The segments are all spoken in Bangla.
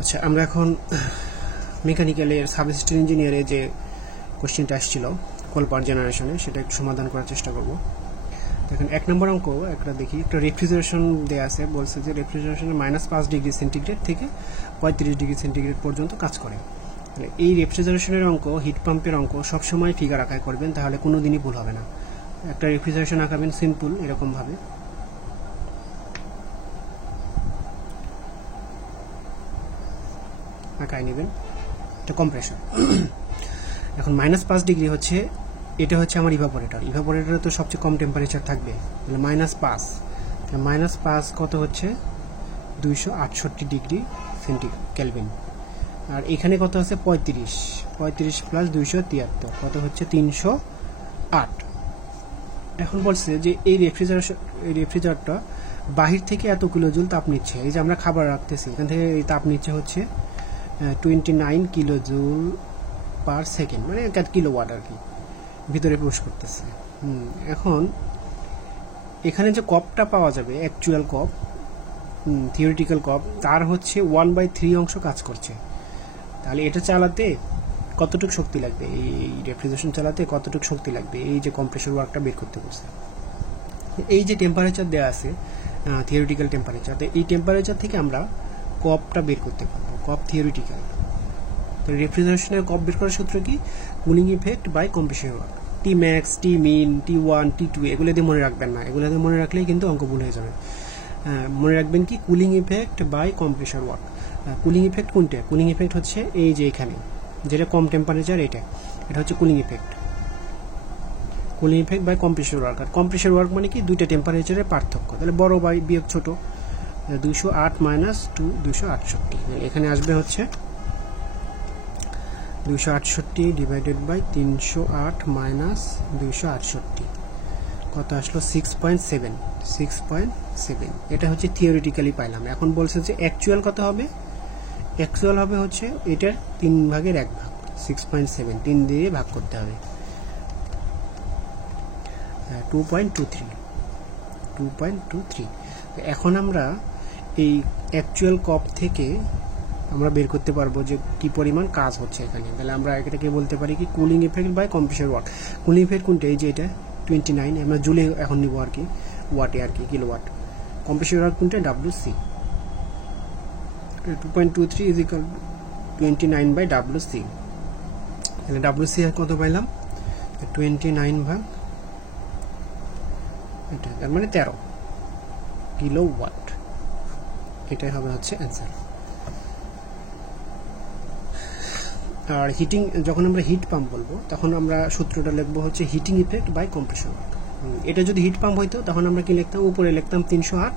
আচ্ছা, আমরা এখন মেকানিক্যালের সাবসিস্টেম ইঞ্জিনিয়ারে যে কোশ্চেনটা আসছিল কোল পাওয়ার জেনারেশনে, সেটা একটু সমাধান করার চেষ্টা করব। দেখেন 1 নম্বর অঙ্ক একটা দেখি, একটা রেফ্রিজারেশন দেওয়া আছে, বলছে যে রেফ্রিজারেশনে -5 ডিগ্রি সেন্টিগ্রেড থেকে 35 ডিগ্রি সেন্টিগ্রেড পর্যন্ত কাজ করে। তাহলে এই রেফ্রিজারেশনের অঙ্ক, হিট পাম্পের অঙ্ক সবসময় ফিগার আঁকায় করবেন, তাহলে কোনো দিনই ভুল হবে না। একটা রেফ্রিজারেশন আঁকাবেন সিম্পল এরকমভাবে, আঁকায় নেবেন, এটা কম্প্রেসার। এখন -5 ডিগ্রি হচ্ছে, এটা হচ্ছে আমার ইভাপোরেটর। ইভাপোরেটরে তো সবচেয়ে কম টেম্পারেচার থাকবে, তাহলে -5 কত হচ্ছে 268 ডিগ্রি কেলভিন। আর এখানে কত আছে 35 প্লাস 273 কত হচ্ছে 308। এখন বলছে যে এই রেফ্রিজারেটরটা বাহির থেকে এত কিলোজুল তাপ নিচ্ছে। এই যে আমরা খাবার রাখতেছি, এখান থেকে এই তাপ নিচ্ছে হচ্ছে 29 কিলোজুল পার সেকেন্ড, মানে 1 কিলোওয়াট আর কি, ভিতরে প্রবেশ করতেছে। এখন এখানে যে কপটা পাওয়া যাবে, অ্যাকচুয়াল কপ, থিওরিটিক্যাল কপ, তার হচ্ছে 1/3 অংশ কাজ করছে। তাহলে এটা চালাতে কতটুকু শক্তি লাগবে, এই রেফ্রিজারেশন চালাতে কতটুকু শক্তি লাগবে, এই যে কম্প্রেসর ওয়ার্কটা বের করতে বলছে। এই যে টেম্পারেচার দেওয়া আছে থিওরিটিক্যাল টেম্পারেচার, তো এই টেম্পারেচার থেকে আমরা কপটা বের করতে পারবো, কপ থিওরিটিক্যাল। তো রেফ্রিজারেশনের কপ বের করার সূত্র কি? Cooling effect by compressor work. T max, T min, T1, T2 এগুলো দিয়ে মনে রাখবেন না, এগুলো দিয়ে মনে রাখলেই কিন্তু অঙ্ক ভুল হয়ে যাবে। মনে রাখবেন কি cooling effect by compressor work. Cooling effect কোনটা? কুলিং ইফেক্ট হচ্ছে এই যে এখানে যেটা কম টেম্পারেচার, এটা হচ্ছে cooling effect. Cooling effect by compressor work. আর কম্প্রেসর ওয়ার্ক মানে কি? দুইটা টেম্পারেচারের পার্থক্য। তাহলে বড় বাই বিয়োগ ছোট, 208 - 268, এখানে আসবে হচ্ছে 268 ডিভাইডেড বাই 308 - 268 কত আসলো 6.7। এটা হচ্ছে থিওরিটিক্যালি পাইলাম। এখন বলছে যে অ্যাকচুয়াল কত হবে? অ্যাকচুয়াল হবে হচ্ছে এটার 3 ভাগের 1 ভাগ, 6.7 3 দিয়ে ভাগ করতে হবে, 2.23। এখন আমরা এই অ্যাকচুয়াল কপ থেকে আমরা বের করতে পারবো যে কি পরিমাণ কাজ হচ্ছে এখানে। তাহলে আমরা এটাকে বলতে পারি কি cooling effect by compressor work. Cooling effect কোনটা? এই যে এটা 29, আমরা জুলে এখন নিব আর কি, ওয়াটে আর কি, কিলোওয়াট। কম্প্রেসর ওয়ার্ক কোনটা? WC। 2.23 is equal 29/WC। তাহলে WC কত পাইলাম? 29 ভাগ এটা, তার মানে 13 কিলোওয়াট। এটাই হবে হচ্ছে অ্যান্সার। আর হিটিং, যখন আমরা হিট পাম্প বলবো তখন আমরা সূত্রটা লিখবো হচ্ছে heating effect by compressor work. এটা যদি হিট পাম্প হইতো তখন আমরা কি লিখতাম? উপরে লিখতাম 308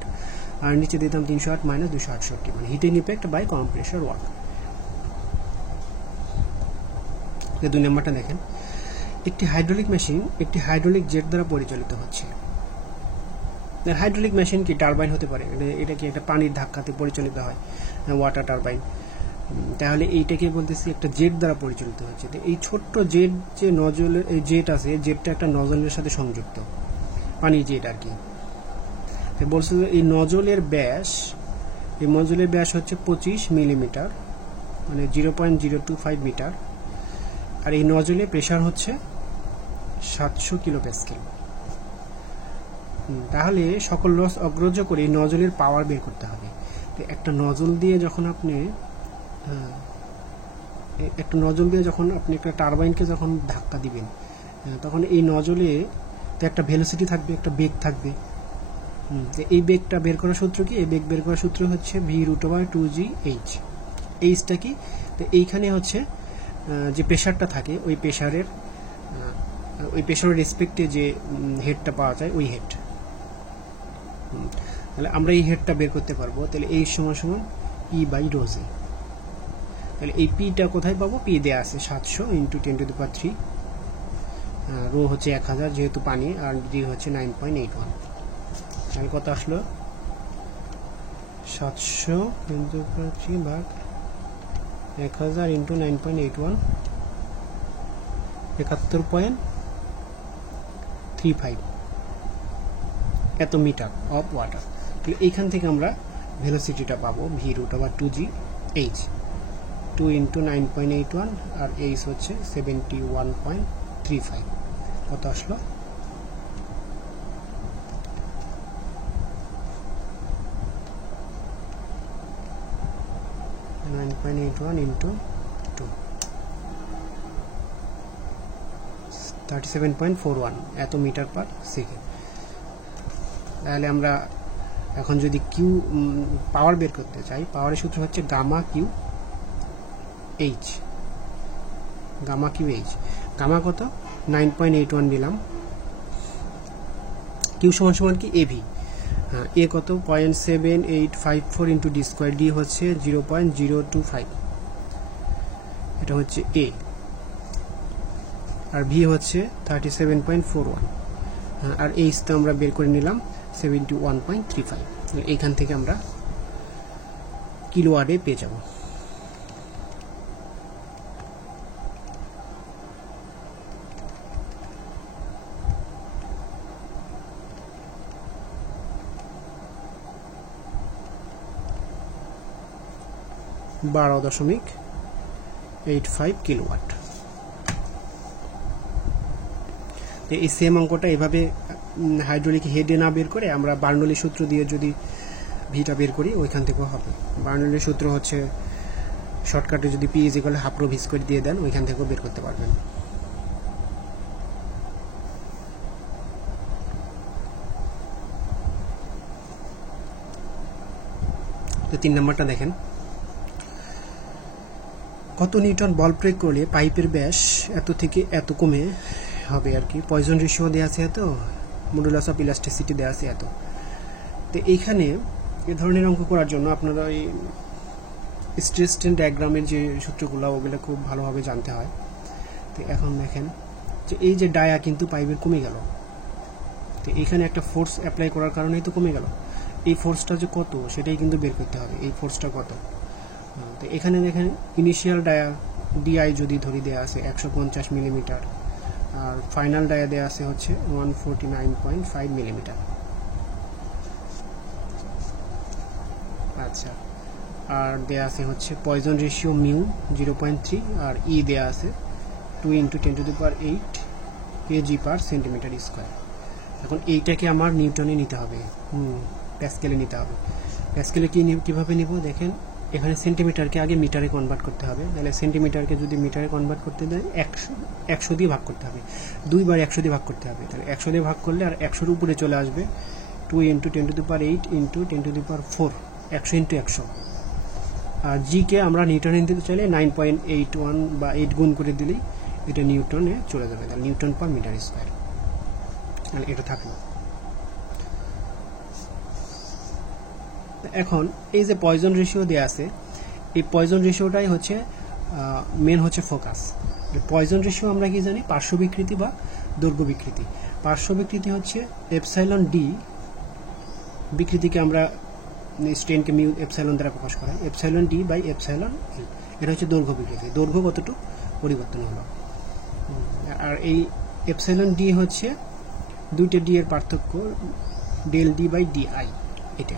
আর নিচে দিতাম 308 - 268, মানে heating effect by compressor work. 2 নম্বরটা দেখেন, একটি হাইড্রোলিক মেশিন একটি হাইড্রোলিক জেট দ্বারা পরিচালিত হচ্ছে। হাইড্রোলিক মেশিন কি? টারবাইন হতে পারে, এটা কি একটা পানির ধাক্কাতে পরিচালিত হয়, ওয়াটার টারবাইন। তাহলে এইটাকে বলতেছি একটা জেট দ্বারা পরিচালিত হচ্ছে। এই ছোট্ট জেট যে নজলের জেট আছে, জেটটা একটা নজলের সাথে সংযুক্ত, পানির জেট আর কি। বলছে যে এই নজলের ব্যাস হচ্ছে 25 মিলিমিটার, মানে 0.025 মিটার। আর এই নজলে প্রেসার হচ্ছে 700 কিলোপ্যাসকেল। তাহলে সকল লস অগ্রাহ্য করে এই নজলের পাওয়ার বের করতে হবে। একটা নজল দিয়ে যখন আপনি একটা টারবাইনকে যখন ধাক্কা দিবেন, তখন এই নজলে তো একটা ভেলোসিটি থাকবে, একটা বেগ থাকবে। এই বেগটা বের করার সূত্র কি? এই বেগ বের করার সূত্র হচ্ছে v√2gh। এইচটা কি? তো এইখানে হচ্ছে যে প্রেশারটা থাকে, ওই প্রেশারের রেসপেক্টে যে হেডটা পাওয়া যায়, ওই হেড। তাহলে আমরা এই হেডটা বের করতে পারবো। তাহলে এই সমান E/ρg। তাহলে এই পিটা কোথায় পাবো? পি দেওয়া আছে 700 × 10⁻³ রো হচ্ছে 1000 যেহেতু পানি, আর জি হচ্ছে 9.81। তাহলে কত আসলো? 700 × 10⁻³ ভাগ 1000 × 9.81, 71.35 এত মিটার অফ ওয়াটার। তাহলে এইখান থেকে আমরা ভেলোসিটিটা পাবো v√2g এইচ 2 ইন্টু 9.81 আর এইচ হচ্ছে 71.35 কত আসলো 9.81 ইন্টু 2 37.41 এত মিটার পার সেকেন্ড। তাহলে আমরা এখন যদি কিউ পাওয়ার বের করতে চাই, পাওয়ারের সূত্র হচ্ছে gamma Q H. Gamma Q H, gamma কত 9.81 দিলাম, কিউ সমান সমান কি এভি, এ কত 0.7854 ইন্টু ডি স্কোয়ার, ডি হচ্ছে 0.025, এটা হচ্ছে এ, আর ভি হচ্ছে 37.41, আর এইচ তো আমরা বের করে নিলাম 71.35। এইখান থেকে আমরা কিলোওয়াটে পেয়ে যাব। বারো 12.85 কিলোওয়াট। এই সেম অঙ্কটা এভাবে হাইড্রোলিক হেডে না বের করে আমরা বার্নৌলি সূত্র দিয়ে যদি ভিটা বের করি ওইখান থেকেও হবে। বার্নৌলির সূত্র হচ্ছে শর্টকাটে যদি P is equal half rho V square দিয়ে দেন ওইখান থেকেও বের করতে পারবেন। তো 3 নম্বরটা দেখেন, কত নিউটন বল প্রয়োগ করলে পাইপের ব্যাস এত থেকে এত কমে হবে আর কি, পয়জন রেশিও দেওয়া আছে এত, মডুলাস অফ ইলাস্টিসিটি দেওয়া আছে এত। তো এইখানে এ ধরনের অঙ্ক করার জন্য আপনারা এই স্ট্রেস স্ট্রেন ডায়াগ্রামের যে সূত্রগুলো ওগুলো খুব ভালোভাবে জানতে হয়। তো এখন দেখেন যে এই যে ডায়া কিন্তু পাইপের কমে গেল, তো এখানে একটা ফোর্স অ্যাপ্লাই করার কারণেই তো কমে গেল। এই ফোর্সটা যে কত সেটাই কিন্তু বের করতে হবে, এই ফোর্সটা কত। তো এখানে দেখেন ইনিশিয়াল ডায়া ডিআই যদি ধরি দেওয়া আছে 150 মিলিমিটার, আর ফাইনাল ডায়া দেওয়া আছে হচ্ছে 149.5 মিলিমিটার। আচ্ছা, আর দেওয়া আছে হচ্ছে পয়জন রেশিও মিউ 0.3, আর ই দেওয়া আছে 2 ইন্টু 10⁸ কেজি পার সেন্টিমিটার স্কোয়ার। এখন এইটাকে আমার নিউটনে নিতে হবে, প্যাসকেলে নিতে হবে। প্যাসকেলে কীভাবে নিব দেখেন, এখানে সেন্টিমিটারকে আগে মিটারে কনভার্ট করতে হবে। তাহলে সেন্টিমিটারকে যদি মিটারে কনভার্ট করতে দেয় 100 দিয়ে ভাগ করতে হবে, 2 বার 100 দিয়ে ভাগ করতে হবে। তাহলে 100 দিয়ে ভাগ করলে আর 100-র উপরে চলে আসবে 2 ইন্টু 10⁸ ইন্টু 10⁴, 100 ইন্টু 100। আর জিকে আমরা নিউটনে নিতে চাইলে 9.81 বা 8 গুণ করে দিলেই এটা নিউটনে চলে যাবে। তাহলে নিউটন পার মিটার স্কোয়ার, তাহলে এটা থাকলো। এখন এই যে পয়জন রেশিও দেওয়া আছে, এই পয়জন রেশিওটাই হচ্ছে মেন হচ্ছে ফোকাস। পয়জন রেশিও আমরা কি জানি, পার্শ্ব বিকৃতি বা দৈর্ঘ্য বিকৃতি। পার্শ্ব বিকৃতি হচ্ছে এপসাইলন ডি, বিকৃতিকে আমরা স্ট্রেনকে মিউ এপসাইলন দ্বারা প্রকাশ করা, এপসাইলন ডি বাই এপসাইলন এল, এটা হচ্ছে দৈর্ঘ্য বিকৃতি। দৈর্ঘ্য কতটুকু পরিবর্তন হলো। আর এই এপসাইলন ডি হচ্ছে দুইটা ডি এর পার্থক্য, del D by D I এটা।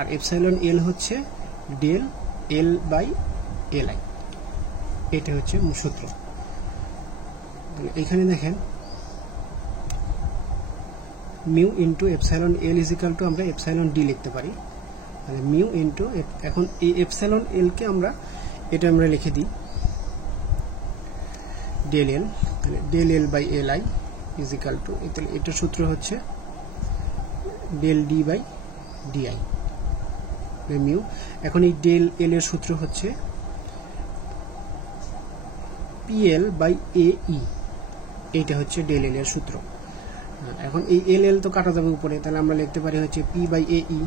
আর এপসাইলন এল হচ্ছে del L by L I, এটা হচ্ছে সূত্র। এখানে দেখেন mu into epsilon L is equal to আমরা এপসাইলন ডি লিখতে পারি। তাহলে মিউ ইন্টু, এখন এই এপসাইলন এলকে আমরা লিখে দিই ডেল এল, তাহলে del L by L I is equal to, তাহলে এটার সূত্র হচ্ছে del D by D I mu. এখন এই ডেল এল এর সূত্র হচ্ছে পিএল বাই এ ই, এইটা হচ্ছে ডেল এল এর সূত্র। এখন এই এল এল তো কাটা যাবে উপরে, তাহলে আমরা লিখতে পারি হচ্ছে P by A E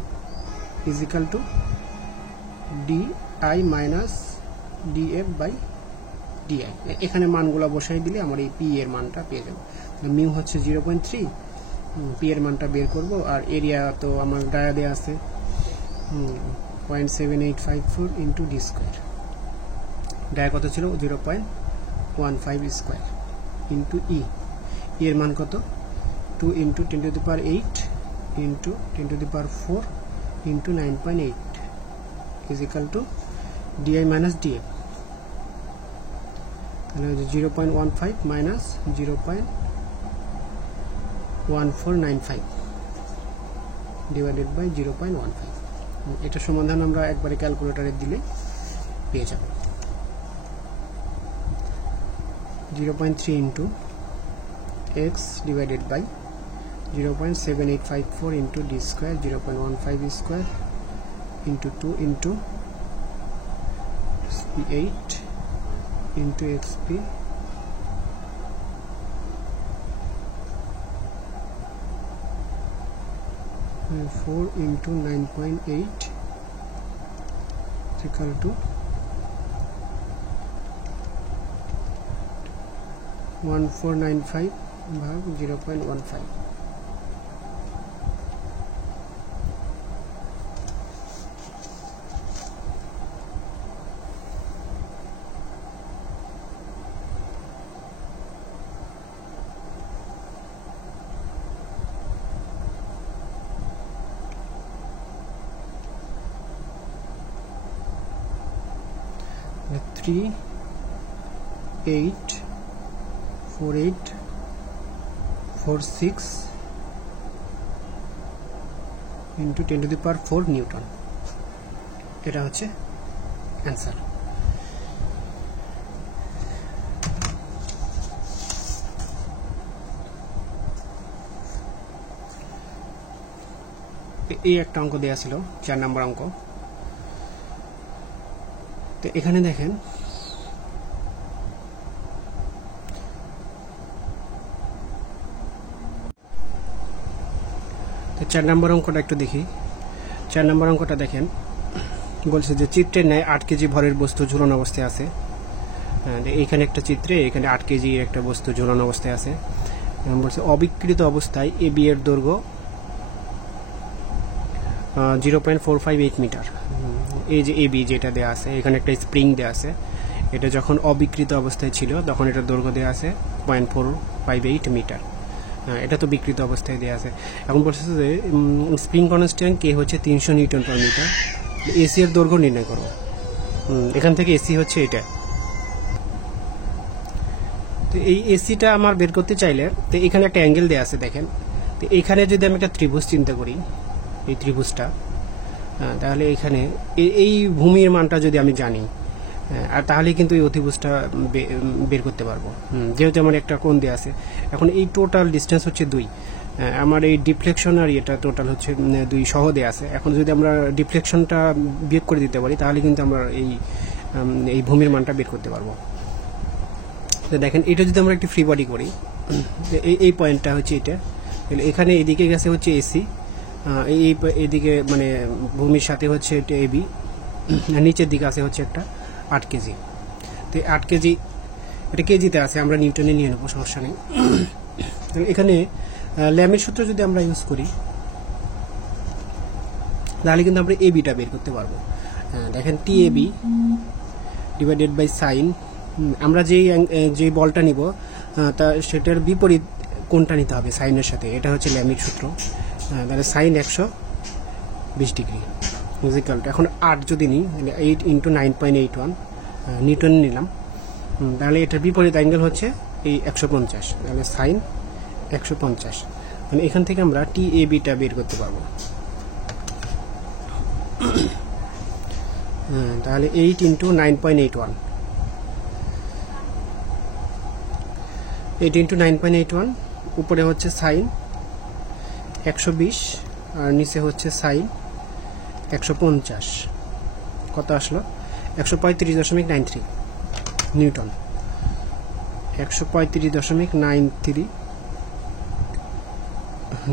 is equal to D I minus D F by D I. এখানে মানগুলো বসাই দিলে আমার এই পি এর মানটা পেয়ে যাবো। মিউ হচ্ছে 0.3, পি এর মানটা বের করব। আর এরিয়া তো আমার ডায়া দেওয়া আছে 0.7854 ইন্টু ডি স্কোয়ার, ডায়া কত ছিল 0.15 স্কোয়ার ইন্টু ই, এর মান কত 2 into 10⁸ into 10⁴ into 9.8 is equal to DI minus DF, তাহলে 0.15 মাইনাস 0.1495 ডিভাইডেড বাই 0.15। এটা সমাধান আমরা একবারে ক্যালকুলেটরে দিলে পেয়ে যাব। 0.3 into X divided by 0.7854 into D square 0.15 square into 2 into 8 into xp and 4 into 9.8 is equal to 1495 भाग 0.15। Three 8 48 46 into 10 to the power 4 Newton, এটা হচ্ছে অ্যান্সার। এই একটা অঙ্ক দেয়া ছিল 4 নম্বর অঙ্ক। তো এখানে দেখেন তো 4 নম্বর অঙ্কটা একটু দেখি। 4 নম্বর অঙ্কটা দেখেন, বলছে যে চিত্রের ন্যায় 8 কেজি ভরের বস্তু ঝুলন অবস্থায় আছে। এইখানে একটা চিত্রে এখানে 8 কেজি একটা বস্তু ঝুলন অবস্থায় আছে। বলছে অবিকৃত অবস্থায় এ বি এর দৈর্ঘ্য 0.458 মিটার। এই যে এ বি যেটা দেওয়া আছে, এখানে একটা স্প্রিং দেওয়া আছে, এটা যখন অবিকৃত অবস্থায় ছিল তখন এটার দৈর্ঘ্য দেওয়া আছে 0.458 মিটার। এটা তো বিকৃত অবস্থায় দেওয়া আছে। এখন বলছে যে স্প্রিং কনস্ট্যান্ট কে হচ্ছে 300 নিউটন পার মিটার, এসি এর দৈর্ঘ্য নির্ণয় করো। এখান থেকে এসি হচ্ছে এটা। তো এই এসিটা আমার বের করতে চাইলে তো এখানে একটা অ্যাঙ্গেল দেওয়া আছে দেখেন। তো এখানে যদি আমি একটা ত্রিভুজ চিন্তা করি, এই ত্রিভুজটা, তাহলে এখানে এই ভূমির মানটা যদি আমি জানি, আর তাহলে কিন্তু এই অতিভুজটা বের করতে পারবো, যেহেতু আমার একটা কোণ দেওয়া আছে। এখন এই টোটাল ডিস্টেন্স হচ্ছে 2, আমার এই ডিফ্লেকশন আর এটা টোটাল হচ্ছে 2 সহ দেওয়া আছে। এখন যদি আমরা ডিফ্লেকশনটা বিয়োগ করে দিতে পারি তাহলে কিন্তু আমরা এই ভূমির মানটা বের করতে পারবো। তো দেখেন এটা যদি আমরা একটি ফ্রি বডি করি, এই পয়েন্টটা হচ্ছে এটা, এখানে এদিকে গেছে হচ্ছে এসি, এইদিকে মানে ভূমির সাথে হচ্ছে এটা এবি, নিচের দিকে আছে হচ্ছে একটা 8 কেজি। তো 8 কেজি এটা কেজিতে আছে, আমরা নিউটনে নিয়ে নেবো, সমস্যা নেই। এখানে ল্যামের সূত্র যদি আমরা ইউজ করি তাহলে কিন্তু আমরা এবিটা বের করতে পারবো। দেখেন টি এবি ডিভাইডেড বাই সাইন, আমরা যেই বলটা নিব তা সেটার বিপরীত কোনটা নিতে হবে সাইনের সাথে, এটা হচ্ছে ল্যামের সূত্র। তাহলে সাইন 120 ডিগ্রি ইকুয়াল টু, এখন 8 যদি নিই 8 ইন্টু 9.81 নিউটন নিলাম, তাহলে এটার বিপরীত অ্যাঙ্গেল হচ্ছে এই 150, তাহলে সাইন 150। মানে এখান থেকে আমরা টি এ বিটা বের করতে পারবো। তাহলে 8 ইন্টু 9.81, 8 ইন্টু 9.81, উপরে হচ্ছে সাইন 120 আর নিচে হচ্ছে সাইন 150, কত আসলো 135.93 নিউটন, 135.93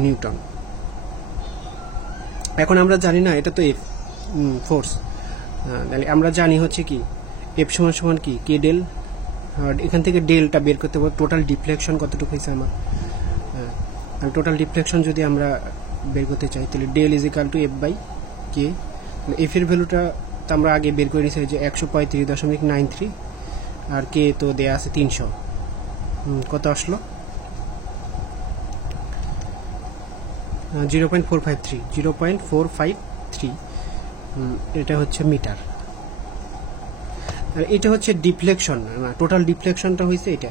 নিউটন। এখন আমরা জানি না, এটা তো এফ ফোর্স, তাহলে আমরা জানি হচ্ছে কি এফ সমান সমান কি কে ডেল, আর এখান থেকে ডেলটা বের করতে পারবো টোটাল ডিফ্লেকশন কতটুকু হয়েছে আমার। টোটাল ডিফ্লেকশন যদি আমরা বের করতে চাই তাহলে del is equal to F by K. F এর ভ্যালুটা তো আমরা আগে বের করে নিয়েছি যে 135.93, আর কে তো দেয়া আছে 300, কত আসলো 0.453, এটা হচ্ছে মিটার। আর এটা হচ্ছে ডিফ্লেকশন, না টোটাল ডিফ্লেকশনটা হয়েছে এটা।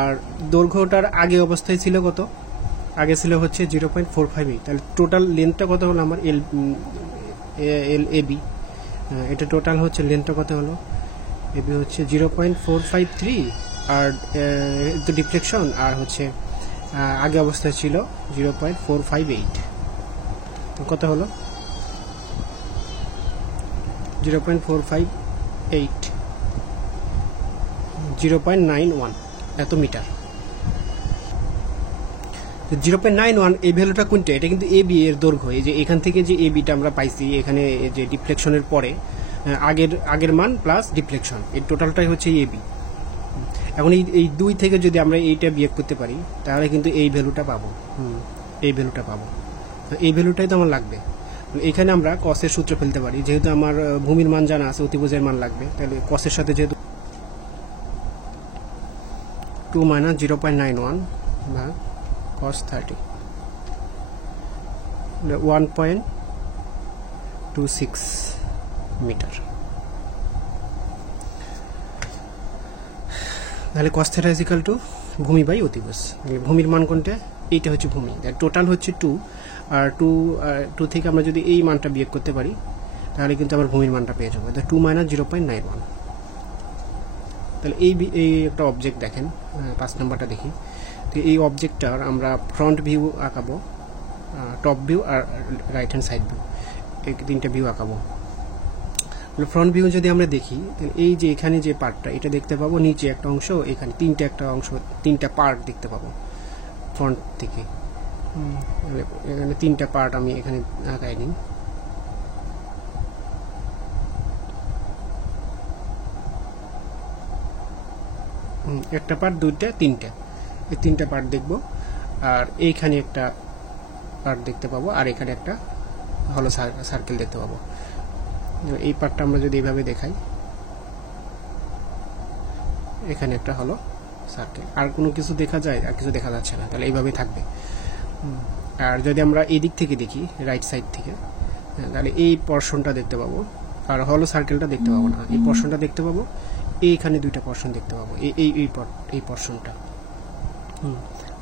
আর দৈর্ঘ্যটার আগে অবস্থায় ছিল কত, আগে ছিল হচ্ছে 0.458, তাহলে টোটাল লেন্থটা কত হলো আমার এল এ বি, এটা টোটাল হচ্ছে লেন্থটা কত হলো, এবি হচ্ছে 0.453, আর তো ডিফ্লেকশন আর হচ্ছে আগে অবস্থায় ছিল 0.458, কত হলো 0.458, 0.91 এত মিটার। 0.91 এই ভ্যালুটা কোনটা, এটা কিন্তু এ বি এর দৈর্ঘ্য। এই যে এখান থেকে যে এ বিটা আমরা পাইছি এখানে যে ডিফ্লেকশনের পরে আগের মান প্লাস ডিফ্লেকশন, এই টোটালটাই হচ্ছে এ বি। এখন এই 2 থেকে যদি আমরা এইটা বিয়োগ করতে পারি তাহলে কিন্তু এই ভ্যালুটা পাবো, এই ভ্যালুটা পাবো, এই ভ্যালুটাই তো আমার লাগবে। এখানে আমরা কসের সূত্র ফেলতে পারি, যেহেতু আমার ভূমির মান জানা আছে, অতিভুজের মান লাগবে, তাহলে কসের সাথে যেহেতু 2 - 0.91 ভাগ cos 30, 1.26 মিটার। তাহলে cos θ = ভূমি বাই অতিভুজ। ভূমির মান কোনটা, এইটা হচ্ছে ভূমি, টোটাল হচ্ছে 2, আর 2 থেকে আমরা যদি এই মানটা বিয়োগ করতে পারি তাহলে কিন্তু আবার ভূমির মানটা পেয়ে যাবো, 2 - 0.91। তাহলে এই একটা অবজেক্ট দেখেন, 5 নম্বরটা দেখি। তো এই অবজেক্টটার আমরা ফ্রন্ট ভিউ আঁকাবো, টপ ভিউ আর রাইট হ্যান্ড সাইড ভিউ, এই 3টা ভিউ আঁকাবো। ফ্রন্ট ভিউ যদি আমরা দেখি, এই যে এখানে যে পার্টটা এটা দেখতে পাবো, নিচে একটা অংশ, এখানে তিনটা পার্ট দেখতে পাবো ফ্রন্ট থেকে। এখানে 3টা পার্ট আমি এখানে আঁকাই নিই। একটা পার্ট, 2টা, 3টা, এই 3টা পার্ট দেখবো। আর এইখানে একটা পার্ট দেখতে পাবো, আর এখানে একটা হলো সার্কেল দেখতে পাবো। এই পার্টটা আমরা যদি এইভাবে দেখাই, এখানে একটা হলো সার্কেল, আর কোনো কিছু দেখা যায়, আর কিছু দেখা যাচ্ছে না, তাহলে এইভাবেই থাকবে। আর যদি আমরা এই দিক থেকে দেখি, রাইট সাইড থেকে, তাহলে এই পোরশনটা দেখতে পাবো, আর হলো সার্কেলটা দেখতে পাবো না, এই পোরশনটা দেখতে পাবো, এইখানে 2টা পোরশন দেখতে পাবো, এই পোরশনটা।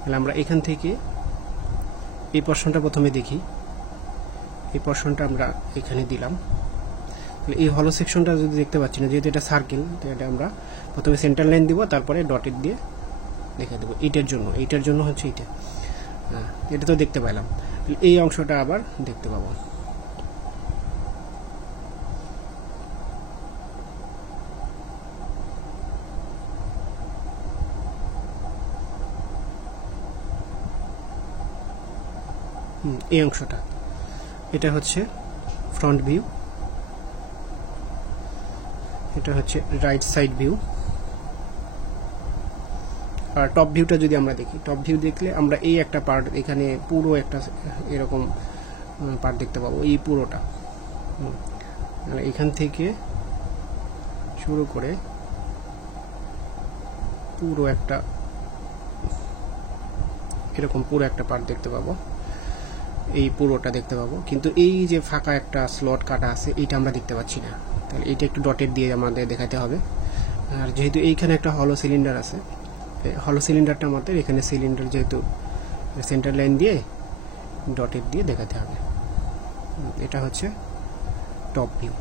তাহলে আমরা এখান থেকে এই পোরশনটা প্রথমে দেখি, এই পোরশনটা আমরা এখানে দিলাম। এই হলো সেকশনটা যদি দেখতে পাচ্ছি না, যেহেতু এটা সার্কেল, তো এটা আমরা প্রথমে সেন্টার লাইন দিব, তারপরে ডটেড দিয়ে দেখে দেবো। এইটার জন্য হচ্ছে এইটা, এটা তো দেখতে পেলাম। এই অংশটা আবার দেখতে পাবো। এই অংশটা, এটা হচ্ছে ফ্রন্ট ভিউ, এটা হচ্ছে রাইট সাইড ভিউ। আর টপ ভিউটা যদি আমরা দেখি, টপ ভিউ দেখলে আমরা এই একটা পার্ট, এখানে পুরো একটা এরকম পার্ট দেখতে পাবো, এই পুরোটা। এখান থেকে শুরু করে পুরো একটা এরকম পুরো একটা পার্ট দেখতে পাবো, এই পুরোটা দেখতে পাবো। কিন্তু এই যে ফাঁকা একটা স্লট কাটা আছে, এইটা আমরা দেখতে পাচ্ছি না, তাহলে এইটা একটু ডটেড দিয়ে আমাদের দেখাতে হবে। আর যেহেতু এইখানে একটা হলো সিলিন্ডার আছে, হলো সিলিন্ডারটা আমাদের এখানে সিলিন্ডার, যেহেতু সেন্টার লাইন দিয়ে ডটেড দিয়ে দেখাতে হবে। এটা হচ্ছে টপ ভিউ।